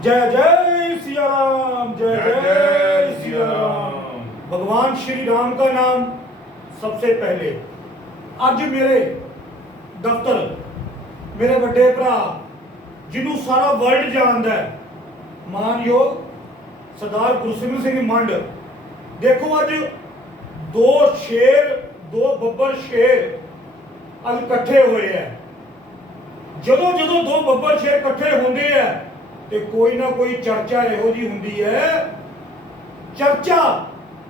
जय जय सिया राम जय जय जय जय सिया सिया राम राम। भगवान श्री राम का नाम सबसे पहले ਅੱਜ ਮੇਰੇ ਦਫ਼ਤਰ ਮੇਰੇ ਵੱਡੇ ਭਰਾ ਜਿਹਨੂੰ ਸਾਰਾ ਵਰਲਡ ਜਾਣਦਾ ਹੈ ਮਾਨਯੋਗ ਸਰਦਾਰ ਗੁਰਸਿਮਰਨ ਸਿੰਘ ਮੰਡ ਦੇਖੋ ਅੱਜ ਦੋ ਸ਼ੇਰ ਦੋ ਬੱਬਰ ਸ਼ੇਰ ਅੱਜ ਇਕੱਠੇ ਹੋਏ ਹੈ ਜਦੋਂ ਜਦੋਂ ਦੋ ਬੱਬਰ ਸ਼ੇਰ ਇਕੱਠੇ ਹੁੰਦੇ ਆ ਤੇ ਕੋਈ ਨਾ ਕੋਈ ਚਰਚਾ ਇਹੋ ਜੀ ਹੁੰਦੀ ਹੈ। ਚਰਚਾ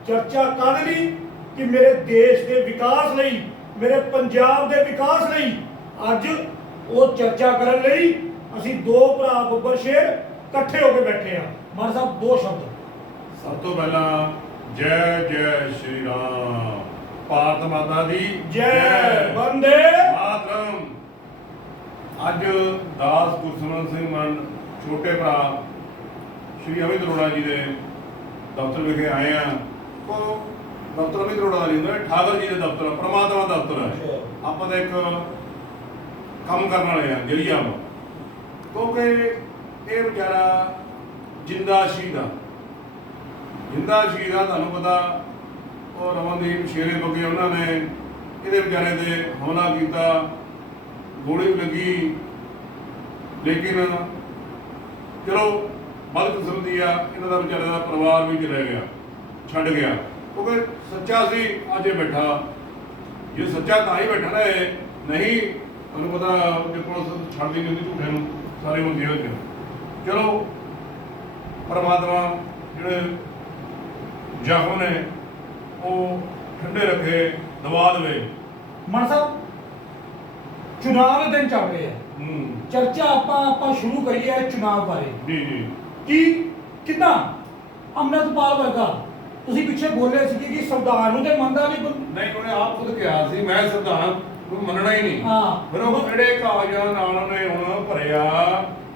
ਚਰਚਾ ਕਾਹਦੇ ਲਈ? ਕਿ ਮੇਰੇ ਦੇਸ਼ ਦੇ ਵਿਕਾਸ ਲਈ ਮੇਰੇ ਪੰਜਾਬ ਦੇ ਵਿਕਾਸ ਲਈ ਅੱਜ ਉਹ ਚਰਚਾ ਕਰਨ ਲਈ ਅਸੀਂ ਦੋ ਭਰਾ ਬੱਬਰ ਸ਼ੇਰ ਇਕੱਠੇ ਹੋ ਕੇ ਬੈਠੇ ਆ ਮਾਨ ਸਾਹਿਬ ਦੋ ਸ਼ਬਦ। ਸਭ ਤੋਂ ਪਹਿਲਾਂ ਜੈ ਜੈ ਸ਼੍ਰੀ ਰਾਮ। ਭਾਰਤ ਮਾਤਾ ਦੀ ਜੈ। ਬੰਦੇ। ਮਾਤਰਮ। ਅੱਜ ਦਾਸ ਗੁਰਸਿਮਰਨ ਸਿੰਘ ਮਨ ਛੋਟੇ ਭਰਾ ਸ਼੍ਰੀ ਅਮਿਤ ਅਰੋੜਾ ਜੀ ਦੇ ਦਫ਼ਤਰ ਵਿਖੇ ਆਏ ਆ ਉਹ ਦਫ਼ਤਰ ਅਮਿਤ ਅਰੋੜਾ ਦਾ ਹੁੰਦਾ ਠਾਕਰ ਜੀ ਦੇ ਦਫ਼ਤਰ ਪ੍ਰਮਾਤਮਾ ਦਫ਼ਤਰ ਹੈ ਆਪਾਂ ਤਾਂ ਇੱਕ ਕੰਮ ਕਰਨ ਵਾਲੇ ਆ ਜਲੀਆ ਵਾ। ਕਿਉਂਕਿ ਇਹ ਵਿਚਾਰਾ ਜਿੰਦਾ ਸ਼ਹੀਦ ਆ। ਜਿੰਦਾ ਸ਼ਹੀਦ ਆ ਤੁਹਾਨੂੰ ਪਤਾ ਉਹ ਰਮਨਦੀਪ ਸ਼ੇਰੇ ਬੱਗੇ ਉਹਨਾਂ ਨੇ ਇਹਦੇ ਵਿਚਾਰੇ ਤੇ ਹਮਲਾ ਕੀਤਾ। ਗੋਲੀ ਲੱਗੀ। ਲੇਕਿਨ ਚਲੋ ਬਦਕਿਸਮਤੀ ਆ, ਇਹਨਾਂ ਦਾ ਵਿਚਾਰੇ ਦਾ ਪਰਿਵਾਰ ਵੀ ਚਲੇ ਗਿਆ, ਛੱਡ ਗਿਆ। ਕਿਉਂਕਿ ਸੱਚਾ ਸੀ ਅੱਜ ਬੈਠਾ। ਜੇ ਸੱਚਾ ਤਾਂ ਹੀ ਬੈਠਾ ਨਾ ਇਹ, ਨਹੀਂ, ਤੁਹਾਨੂੰ ਪਤਾ ਜੇ ਪੁਲਿਸ ਛੱਡਦੀ ਨਹੀਂ ਝੂਠੇ ਨੂੰ, ਸਾਰੇ ਨੂੰ ਜੇਲ੍ਹ ਚਲੋ, ਪਰਮਾਤਮਾ ਜਿਹੜੇ ਜ਼ਖਮ ਨੇ, ਉਹ ਠੰਡੇ ਰੱਖੇ ਦਵਾ ਦੇਵੇ। ਮਾਨ ਸਾਹਿਬ, ਚੁਣਾਵ ਦੇ ਦਿਨ ਚੱਲ ਰਹੇ ਆ। ਹੂੰ ਚਰਚਾ ਆਪਾਂ ਆਪਾਂ ਸ਼ੁਰੂ ਕਰੀਏ ਚੁਣਾਵ ਬਾਰੇ। ਜੀ ਜੀ। ਕਿ ਕਿੰਨਾ ਅੰਮ੍ਰਿਤਪਾਲ ਵਰਗਾ। ਤੁਸੀਂ ਪਿੱਛੇ ਬੋਲੇ ਸੀ ਕਿ ਸੰਵਿਧਾਨ ਨੂੰ ਤੇ ਮੰਨਦਾ ਨਹੀਂ ਕੋਈ। ਨਹੀਂ ਉਹਨੇ ਆਪ ਖੁਦ ਕਿਹਾ ਸੀ ਮੈਂ ਸੰਵਿਧਾਨ ਨੂੰ ਮੰਨਣਾ ਹੀ ਨਹੀਂ। ਹਾਂ। ਫਿਰ ਉਹ ਕਿਹੜੇ ਕਾਗਜ਼ਾਂ ਨਾਲ ਉਹਨੇ ਹੁਣ ਭਰਿਆ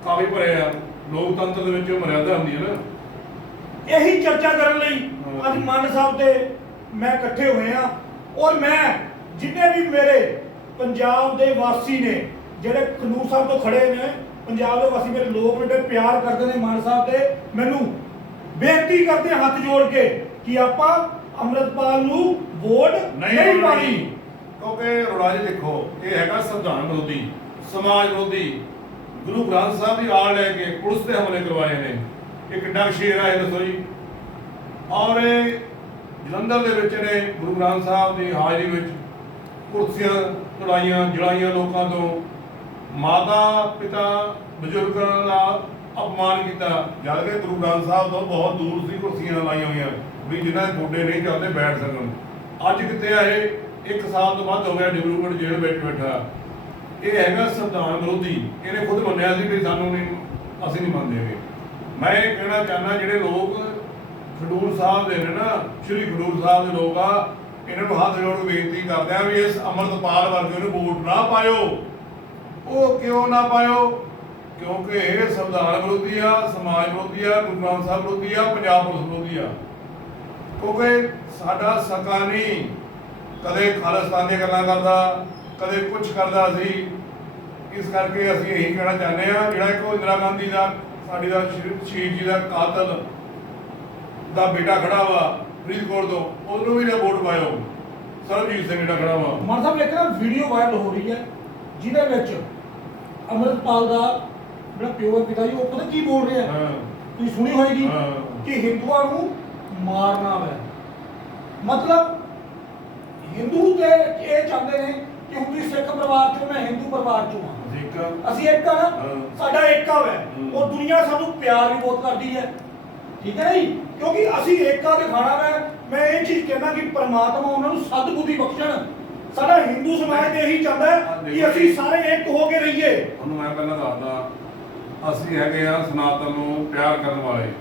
ਕਾਗਜ਼ ਭਰਿਆ? ਲੋਕਤੰਤਰ ਦੇ ਵਿੱਚ ਮਰਿਆਦਾ ਹੁੰਦੀ ਹੈ ਨਾ। ਇਹੀ ਚਰਚਾ ਕਰਨ ਲਈ। ਅੱਜ ਮਾਨ ਸਾਹਿਬ ਤੇ ਮੈਂ ਇਕੱਠੇ ਹੋਏ ਆ ਔਰ ਮੈਂ ਜਿੰਨੇ ਵੀ ਮੇਰੇ ਪੰਜਾਬ ਦੇ ਵਾਸੀ ਨੇ ਜਿਹੜੇ ਖਨੂਰ ਸਾਹਿਬ ਤੋਂ ਖੜੇ ਨੇ ਪੰਜਾਬ ਦੇ ਵਾਸੀ ਮੇਰੇ ਲੋਕ ਮੇਰੇ ਪਿਆਰ ਕਰਦੇ ਨੇ ਮਾਨ ਸਾਹਿਬ ਤੇ ਮੈਨੂੰ ਬੇਨਤੀ ਕਰਦੇ ਹੱਥ ਜੋੜ ਕੇ ਕਿ ਆਪਾਂ ਅੰਮ੍ਰਿਤਪਾਲ ਨੂੰ ਵੋਟ ਨਹੀਂ ਪਾਣੀ ਕਿਉਂਕਿ ਰੋੜਾ ਜੀ ਦੇਖੋ ਇਹ ਹੈਗਾ ਸੰਵਿਧਾਨ ਵਿਰੋਧੀ ਸਮਾਜ ਵਿਰੋਧੀ। ਗੁਰੂ ਗ੍ਰੰਥ ਸਾਹਿਬ ਦੀ ਆੜ ਲੈ ਕੇ ਪੁਲਿਸ ਤੇ ਹਮਲੇ ਕਰਵਾਏ ਨੇ। ਇਹ ਕਿੰਨਾ ਸ਼ੇਰ ਆ ਇਹ ਦੱਸੋ ਜੀ। ਔਰ ਜਲੰਧਰ ਦੇ ਵਿੱਚ ਨੇ ਗੁਰੂ ਗ੍ਰੰਥ ਸਾਹਿਬ ਦੀ ਹਾਜ਼ਰੀ ਵਿੱਚ ਕੁਰਸੀਆਂ ਤੁੜਾਈਆਂ ਜਲਾਈਆਂ ਲੋਕਾਂ ਤੋਂ ਮਾਤਾ, ਪਿਤਾ, ਬਜ਼ੁਰਗਾਂ ਦਾ ਅਪਮਾਨ ਕੀਤਾ। ਜਦ ਕਿ ਗੁਰੂ ਗ੍ਰੰਥ ਸਾਹਿਬ ਤੋਂ ਬਹੁਤ ਦੂਰ ਸੀ, ਕੁਰਸੀਆਂ ਲਾਈਆਂ ਹੋਈਆਂ, ਵੀ ਜਿਨ੍ਹਾਂ ਦੇ ਗੋਡੇ ਨਹੀਂ ਚੱਲਦੇ ਬੈਠ ਸਕਣ। ਅੱਜ ਕਿੱਥੇ ਆਏ ਇੱਕ ਸਾਲ ਤੋਂ ਵੱਧ ਹੋ ਗਿਆ ਡਿਬਰੂਗੜ੍ਹ ਜੇਲ੍ਹ ਵਿੱਚ ਬੈਠਾ। ਇਹ ਹੈਗਾ ਸੰਵਿਧਾਨ ਵਿਰੋਧੀ। ਇਹਨੇ ਖੁਦ ਮੰਨਿਆ ਸੀ ਵੀ ਸਾਨੂੰ ਨਹੀਂ, ਅਸੀਂ ਨਹੀਂ ਮੰਨਦੇਗੇ ਮੈਂ ਇਹ ਕਹਿਣਾ ਚਾਹੁੰਦਾ, ਜਿਹੜੇ ਲੋਕ ਖਡੂਰ ਸਾਹਿਬ ਦੇ ਨੇ ਨਾ, ਸ਼੍ਰੀ ਖਡੂਰ ਸਾਹਿਬ ਦੇ ਲੋਕ ਆ, ਇਹਨਾਂ ਨੂੰ ਹੱਥ ਜੋੜ ਕੇ ਬੇਨਤੀ ਕਰਦੇ ਆ ਵੀ ਇਸ ਅਮਰਤਪਾਲ ਵਰਗੇ ਨੂੰ ਵੋਟ ਨਾ ਪਾਇਓ। ਉਹ ਕਿਉਂ ਨਾ ਪਾਇਓ? ਕਿਉਂਕਿ ਇਹ ਸੰਵਿਧਾਨ ਵਿਰੋਧੀ ਆ, ਸਮਾਜ ਵਿਰੋਧੀ ਆ, ਗੁਰੂ ਗ੍ਰੰਥ ਸਾਹਿਬ ਵਿਰੋਧੀ ਆ, ਪੰਜਾਬ ਪੁਲਿਸ ਵਿਰੋਧੀ ਆ। ਕਿਉਂਕਿ ਸਾਡਾ ਸਕਾ ਨਹੀਂ ਕਦੇ ਖਾਲਿਸਤਾਨ ਦੀਆਂ ਗੱਲਾਂ ਕਰਦਾ, ਕਦੇ ਕੁਝ ਕਰਦਾ ਸੀ। ਇਸ ਕਰਕੇ ਅਸੀਂ ਇਹੀ ਕਹਿਣਾ ਚਾਹੁੰਦੇ ਆ ਜਿਹੜਾ ਇੱਕ ਇੰਦਰਾ ਗਾਂਧੀ ਦਾ, ਸਾਡੀ ਦਾ ਸ਼ਹੀਦ ਸ਼ਹੀਦ ਜੀ ਦਾ ਕਾਤਲ ਦਾ ਬੇਟਾ ਖੜਾ ਵਾ, ਫਰੀਦਕੋਟ ਤੋਂ, ਉਹਨੂੰ ਵੀ ਰਿਪੋਰਟ ਪਾਇਓ। ਸਰਬਜੀਤ ਸਿੰਘ ਜਿਹੜਾ ਖੜਾ ਵਾ। ਮਾਨ ਸਾਹਿਬ, ਇੱਕ ਵੀਡੀਓ ਵਾਇਰਲ ਹੋ ਰਹੀ ਹੈ। ਜਿਹਦੇ ਵਿੱਚ ਅੰਮ੍ਰਿਤਪਾਲ ਦਾ ਜਿਹੜਾ ਪਿਓ ਹੈ ਪਿਤਾ ਜੀ ਉਹ ਪਤਾ ਕੀ ਬੋਲ ਰਿਹਾ ਹਾਂ? ਤੁਸੀਂ ਸੁਣੀ ਹੋਏਗੀ ਹਾਂ। ਕਿ ਹਿੰਦੂਆਂ ਨੂੰ ਮਾਰਨਾ ਹੈ। ਮਤਲਬ ਹਿੰਦੂ ਤੇ ਇਹ ਚਾਹੁੰਦੇ ਨੇ ਕਿ ਹੁਣ ਵੀ ਸਿੱਖ ਪਰਿਵਾਰ ਚੋਂ ਮੈਂ ਹਿੰਦੂ ਪਰਿਵਾਰ ਚੋਂ ਹਾਂ। ਇੱਕ ਅਸੀਂ ਇੱਕ ਆ ਨਾ ਹਾਂ। ਸਾਡਾ ਏਕਾ ਹੈ ਹੂੰ। ਉਹ ਦੁਨੀਆ ਸਾਨੂੰ ਪਿਆਰ ਵੀ ਬਹੁਤ ਕਰਦੀ ਹੈ। ਠੀਕ ਹੈ ਜੀ? ਕਿਉਂਕਿ ਅਸੀਂ ਏਕਾ ਦਿਖਾਣਾ ਹੈ ਮੈਂ ਇਹ ਚੀਜ਼ ਕਹਿੰਦਾ ਕਿ ਪ੍ਰਮਾਤਮਾ ਉਹਨਾਂ ਨੂੰ ਸਤਿਬੁੱਧੀ ਬਖਸ਼ਣ। ਸਾਡਾ ਹਿੰਦੂ ਸਮਾਜ ਤੇ ਇਹੀ ਚਾਹੁੰਦਾ ਹੈ ਕਿ ਅਸੀਂ ਸਾਰੇ ਇੱਕ ਹੋ ਕੇ ਰਹੀਏ। ਤੁਹਾਨੂੰ ਮੈਂ ਪਹਿਲਾਂ ਦੱਸਦਾ ਅਸੀਂ ਹੈਗੇ ਆ ਸਨਾਤਨ ਨੂੰ ਪਿਆਰ ਕਰਨ ਵਾਲੇ।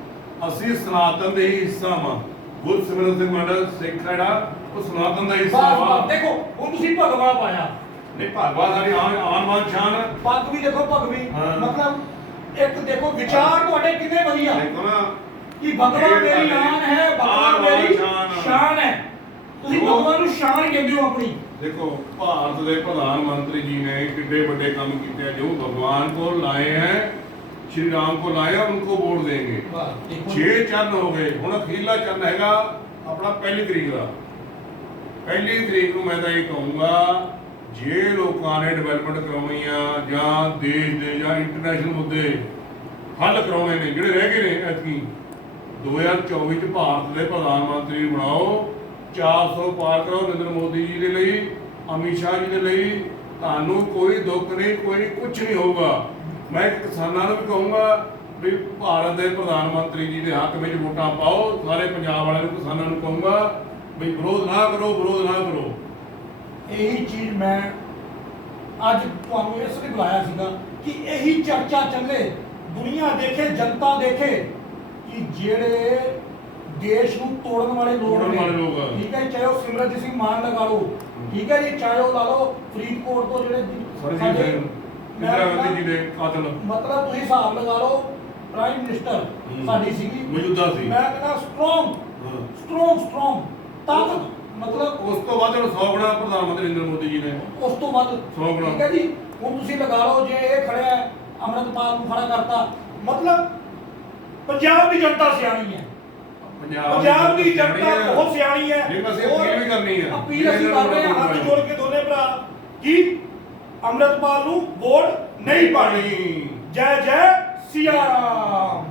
ਅਸੀਂ ਸਨਾਤਨ ਦੇ ਹੀ ਹਿੱਸਾ ਵਾਂ। ਗੁਰਸਿਮਰਨ ਸਿੰਘ ਮੰਡਲ ਸਿੱਖ ਜਿਹੜਾ ਉਹ ਸਨਾਤਨ ਦਾ ਹਿੱਸਾ ਵਾ। ਦੇਖੋ ਹੁਣ ਤੁਸੀਂ ਭਗਵਾ ਪਾਇਆ। ਨਹੀਂ ਭਗਵਾ ਸਾਡੀ ਆਨ ਆਨ ਮਾਨ ਸ਼ਾਨ। ਪੱਗ ਵੀ ਦੇਖੋ ਭਗਵੀ। ਮਤਲਬ ਇੱਕ ਦੇਖੋ ਵਿਚਾਰ ਤੁਹਾਡੇ ਕਿੰਨੇ ਵਧੀਆ। ਦੇਖੋ ਨਾ। ਕਿ ਭਗਵਾਨ ਇਹ ਮੇਰੀ ਆਨ ਹੈ ਵਾਲੀ ਮੇਰੀ। ਸ਼ਾਨ ਹੈ। ਲੋਕਾਂ ਨੂੰ ਸ਼ਾਨ ਕਹਿੰਦੇ ਹੋ ਆਪਣੀ। ਦੇਖੋ ਭਾਰਤ ਦੇ ਪ੍ਰਧਾਨ ਮੰਤਰੀ ਜੀ ਨੇ ਕਿੱਡੇ ਵੱਡੇ ਕੰਮ ਕੀਤੇ ਆ। ਜੋ ਭਗਵਾਨ ਕੋ ਲਾਏ ਹੈ ਸ਼੍ਰੀ ਰਾਮ ਕੋ ਲਾਏ ਔਰ ਉਨਕੋ ਵੋਟ ਦੇਣਗੇ। ਛੇ ਚੰਨ ਹੋ ਗਏ। ਹੁਣ ਅਖੀਲਾ ਚੰਨ ਹੈਗਾ ਆਪਣਾ ਪਹਿਲੀ ਤਰੀਕ ਦਾ। ਪਹਿਲੀ ਤਰੀਕ ਨੂੰ ਮੈਂ ਤਾਂ ਇਹ ਕਹੂੰਗਾ ਜੇ ਲੋਕਾਂ ਨੇ ਡਿਵੈਲਪਮੈਂਟ ਕਰਾਉਣੀ ਆ ਜਾਂ ਦੇਸ਼ ਦੇ ਜਾਂ ਇੰਟਰਨੈਸ਼ਨਲ ਮੁੱਦੇ ਹੱਲ ਕਰਾਉਣੇ ਨੇ ਜਿਹੜੇ ਰਹਿ ਗਏ ਨੇ ਐਤਕੀ 2024 ਚ ਭਾਰਤ ਦੇ ਪ੍ਰਧਾਨ ਮੰਤਰੀ ਬਣਾਓ 400 ਪਾਰ ਕਰੋ ਨਰਿੰਦਰ ਮੋਦੀ ਜੀ ਦੇ ਲਈ, ਅਮਿਤ ਸ਼ਾਹ ਜੀ ਦੇ ਲਈ। ਤੁਹਾਨੂੰ ਕੋਈ ਦੁੱਖ ਨਹੀਂ, ਕੋਈ ਕੁਝ ਨਹੀਂ ਹੋਊਗਾ। ਮੈਂ ਕਿਸਾਨਾਂ ਨੂੰ ਵੀ ਕਹੂੰਗਾ ਵੀ ਭਾਰਤ ਦੇ ਪ੍ਰਧਾਨ ਮੰਤਰੀ ਜੀ ਦੇ ਹੱਕ ਵਿੱਚ ਵੋਟਾਂ ਪਾਓ। ਸਾਰੇ ਪੰਜਾਬ ਵਾਲਿਆਂ ਨੂੰ, ਕਿਸਾਨਾਂ ਨੂੰ ਕਹੂੰਗਾ ਵੀ ਵਿਰੋਧ ਨਾ ਕਰੋ, ਵਿਰੋਧ ਨਾ ਕਰੋ। ਇਹੀ ਚੀਜ਼ ਮੈਂ ਅੱਜ ਤੁਹਾਨੂੰ ਇਸ ਲਈ ਬੁਲਾਇਆ ਸੀਗਾ ਕਿ ਇਹੀ ਚਰਚਾ ਚੱਲੇ। ਦੁਨੀਆ ਦੇਖੇ, ਜਨਤਾ ਦੇਖੇ ਕਿ ਜਿਹੜੇ ਦੇਸ਼ ਨੂੰ ਤੋੜਨ ਵਾਲੇ ਲੋਕ ਤੋੜਨ ਨੇ ਵਾਲੇ ਲੋਕ ਆ। ਠੀਕ ਹੈ ਚਾਹੇ ਉਹ ਸਿਮਰਜੀਤ ਸਿੰਘ ਮਾਨ ਲਗਾ ਲਓ ਠੀਕ ਹੈ ਜੀ ਚਾਹੇ ਉਹ ਲਾ ਲਓ ਫਰੀਦਕੋਟ ਤੋਂ ਜਿਹੜੇ ਸਰਜੀਤ ਸਾਡੇ- ਸਿੰਘ ਮੈਂ ਇੰਦਰਾ ਕਹਿੰਦਾ- ਗਾਂਧੀ ਜੀ ਦੇ ਕਾਤਲ ਮਤਲਬ ਤੁਸੀਂ ਹਿਸਾਬ ਲਗਾ ਲਓ ਪ੍ਰਾਈਮ ਮਿਨਿਸਟਰ ਹੂੰ। ਸਾਡੀ ਸੀਗੀ ਮੌਜੂਦਾ ਸੀ। ਮੈਂ ਕਹਿੰਦਾ ਸਟਰੋਂਗ ਹਾਂ। ਸਟਰੋਂਗ ਸਟਰੋਂਗ ਤਾਕਤ ਮਤਲਬ ਉਸ ਤੋਂ ਬਾਅਦ ਹੁਣ 100 ਗੁਣਾ ਪ੍ਰਧਾਨ ਮੰਤਰੀ ਨਰਿੰਦਰ ਮੋਦੀ ਜੀ ਨੇ ਉਸ ਤੋਂ ਵੱਧ ਸੌ ਗੁਣਾ। ਠੀਕ ਹੈ ਜੀ ਹੁਣ ਤੁਸੀਂ ਲਗਾ ਲਓ ਜੇ ਇਹ ਖੜਿਆ ਹੈ, ਅੰਮ੍ਰਿਤਪਾਲ ਨੂੰ ਖੜਾ ਕਰਤਾ ਮਤਲਬ ਪੰਜਾਬ ਦੀ ਜਨਤਾ ਸਿਆਣੀ ਹੈ ਪੰਜਾਬ ਦੀ ਜਨਤਾ ਬਹੁਤ ਸਿਆਣੀ ਹੈ। ਅਸੀਂ ਅਪੀਲ ਵੀ ਕਰਨੀ ਹੈ। ਅਪੀਲ ਅਸੀਂ ਕਰ ਰਹੇ ਹਾਂ ਹੱਥ ਜੋੜ ਕੇ ਦੋਨੇ ਭਰਾ ਕਿ ਅੰਮ੍ਰਿਤਪਾਲ ਨੂੰ ਵੋਟ ਨਹੀਂ ਪਾਣੀ। ਜੈ ਜੈ ਸਿਆ ਰਾਮ